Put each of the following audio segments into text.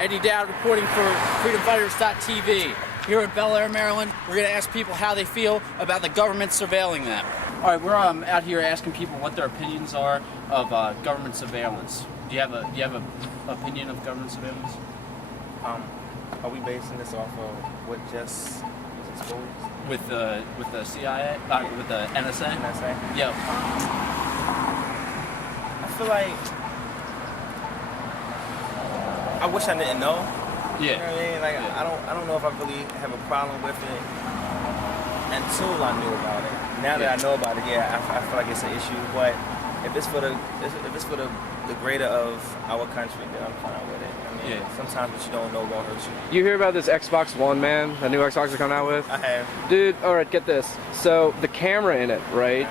Eddie Dowd reporting for FreedomFighters.tv. Here in Bel Air, Maryland, we're going to ask people how they feel about the government surveilling them. All right, we're out here asking people what their opinions are of government surveillance. Do you have a opinion of government surveillance? Are we basing this off of what just was exposed? With the CIA, with the NSA? NSA? Yeah. I feel like I wish I didn't know. Yeah. You know what I mean? Like I don't know if I really have a problem with it until I knew about it. Now that I know about it, yeah, I feel like it's an issue. But if it's for the greater of our country, then I'm fine with it. I mean, sometimes what you don't know won't hurt you. You hear about this Xbox One, man? The new Xbox they're coming out with? I have. Dude, alright, get this. So, the camera in it, right?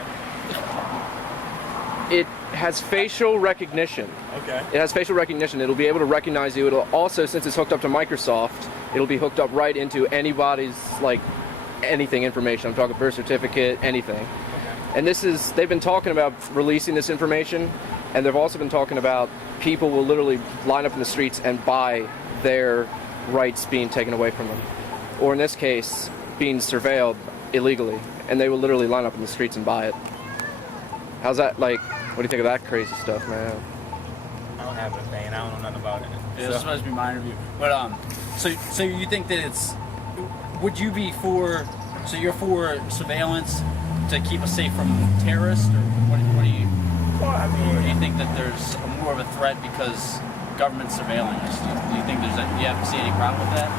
It has facial recognition. Okay. It has facial recognition. It'll be able to recognize you. It'll also, since it's hooked up to Microsoft, it'll be hooked up right into anybody's, like, anything information. I'm talking birth certificate, anything. Okay. And they've been talking about releasing this information, and they've also been talking about people will literally line up in the streets and buy their rights being taken away from them. Or in this case, being surveilled illegally. And they will literally line up in the streets and buy it. How's that, like, what do you think of that crazy stuff, man? I don't have an opinion. I don't know nothing about it. Yeah, this is supposed to be my interview. But, so you think that would you be so you're for surveillance to keep us safe from terrorists, or what do you... Well, I mean... Or do you think that there's more of a threat because government's surveilling us? Do you think do you have to see any problem with that?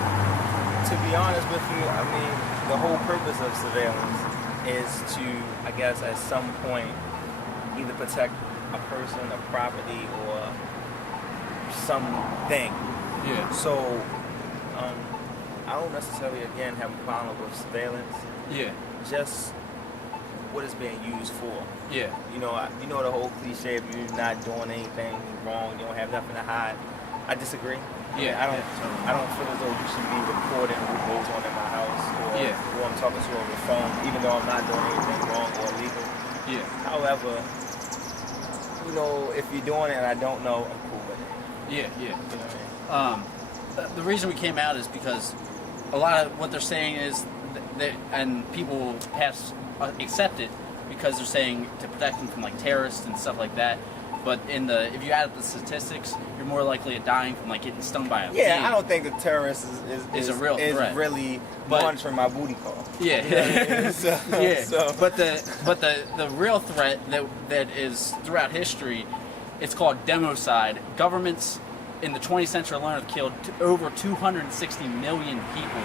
To be honest with you, I mean, the whole purpose of surveillance is to, I guess, at some point, either protect a person, a property, or something. Yeah. So, I don't necessarily, again, have a problem with surveillance. Yeah. Just what it's being used for. Yeah. You know the whole cliche of you not doing anything wrong, you don't have nothing to hide. I disagree. Yeah. I don't feel as though you should be recording what goes on in my house or who I'm talking to over the phone, even though I'm not doing anything wrong or illegal. Yeah. However, you know, if you're doing it and I don't know, I'm cool with it. Yeah, yeah. You know what I mean? The reason we came out is because a lot of what they're saying is that, and people accept it because they're saying to protect them from like terrorists and stuff like that. But if you add up the statistics, you're more likely to dying from like getting stung by a bee. I don't think the terrorist is a real threat. Really monitoring my booty call. Yeah, you know what I mean? So. But the real threat that is throughout history, it's called democide. Governments in the 20th century alone have killed over 260 million people.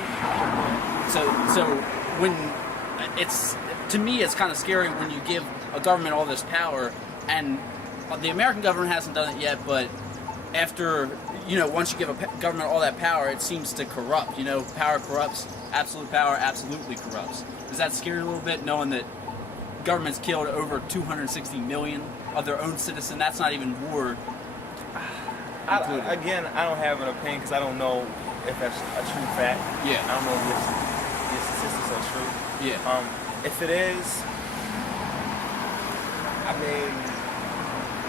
So when to me it's kind of scary when you give a government all this power, and the American government hasn't done it yet, but after, once you give a government all that power, it seems to corrupt. Power corrupts. Absolute power absolutely corrupts. Does that scare you a little bit, knowing that governments killed over 260 million of their own citizens? That's not even war. I don't have an opinion because I don't know if that's a true fact. Yeah. I don't know if the statistics are true. Yeah. If it is, I mean,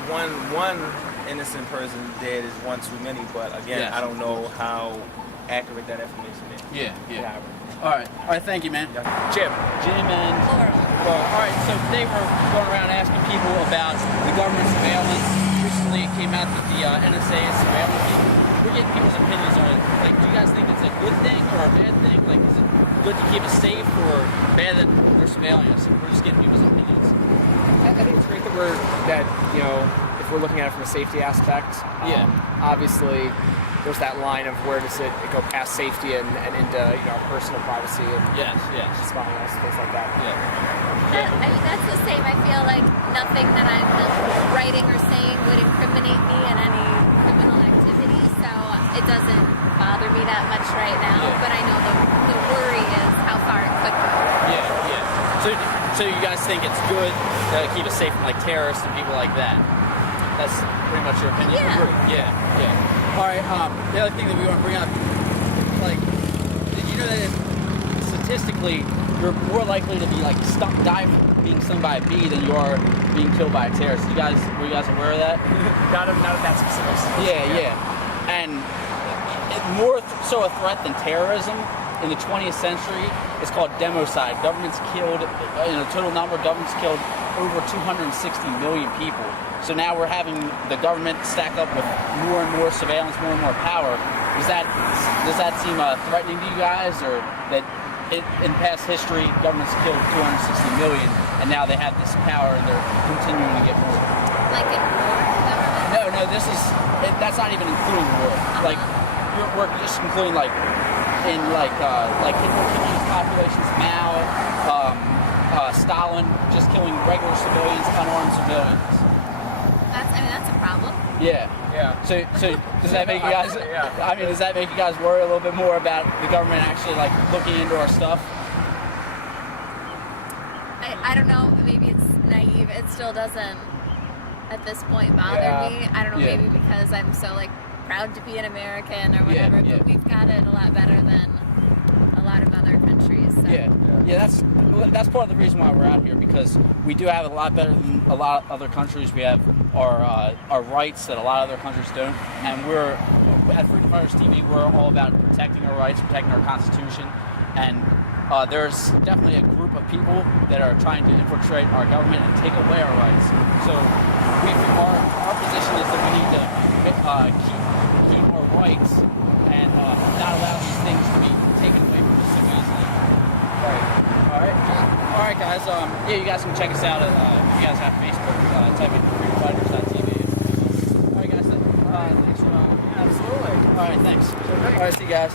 one innocent person dead is one too many. But again, I don't know how accurate that information is. Yeah. All right. Thank you, man. Jim and Laura. All right. So today we're going around asking people about the government surveillance. Recently, it came out that the NSA is surveilling people. We're getting people's opinions on it. Like, do you guys think it's a good thing or a bad thing? Like, is it good to keep us safe or bad that they're surveilling us? We're just getting people's opinions. I think it's great that if we're looking at it from a safety aspect, obviously there's that line of where does it go past safety and into personal privacy and spying us, things like that. That's the same. I feel like nothing that I'm writing or saying would incriminate me in any criminal activity, so it doesn't bother me that much right now. But I know the worry is how far it could go. So you guys think it's good to keep us safe from like terrorists and people like that? That's pretty much your opinion. Yeah. All right. The other thing that we want to bring up, like, did you know that statistically you're more likely to be like die from being stung by a bee than you are being killed by a terrorist? Were you guys aware of that? Not of that specifics. Yeah. And so a threat than terrorism in the 20th century is called democide. Governments killed, total number of governments killed over 260 million people. So now we're having the government stack up with more and more surveillance, more and more power. Does that seem threatening to you guys, or that in past history governments killed 260 million and now they have this power and they're continuing to get more? Like in war government? No, that's not even including war. Like we're just including like Hitler killing his populations, Mao, Stalin just killing regular civilians, unarmed civilians. That's a problem. Yeah. Yeah. So does that make you guys? Yeah. I mean, does that make you guys worry a little bit more about the government actually like looking into our stuff? I don't know. Maybe it's naive. It still doesn't at this point bother me. I don't know. Yeah. Maybe because I'm so like proud to be an American or whatever. Yeah. But we've got it a lot better than a lot of other countries. So. Yeah. That's part of the reason why we're out here, because we do have it a lot better than a lot of other countries. We have our rights that a lot of other countries don't, and we're at Freedom Fighters TV. We're all about protecting our rights, protecting our Constitution, and there's definitely a group of people that are trying to infiltrate our government and take away our rights. So our position is that we need to keep our rights and not allow these things to be taken away from us so easily. Right. All right, guys. You guys can check us out. If you guys have Facebook, type in freedomfighters.tv. All right, guys. Thanks for Absolutely. all right, thanks. All right, see you guys.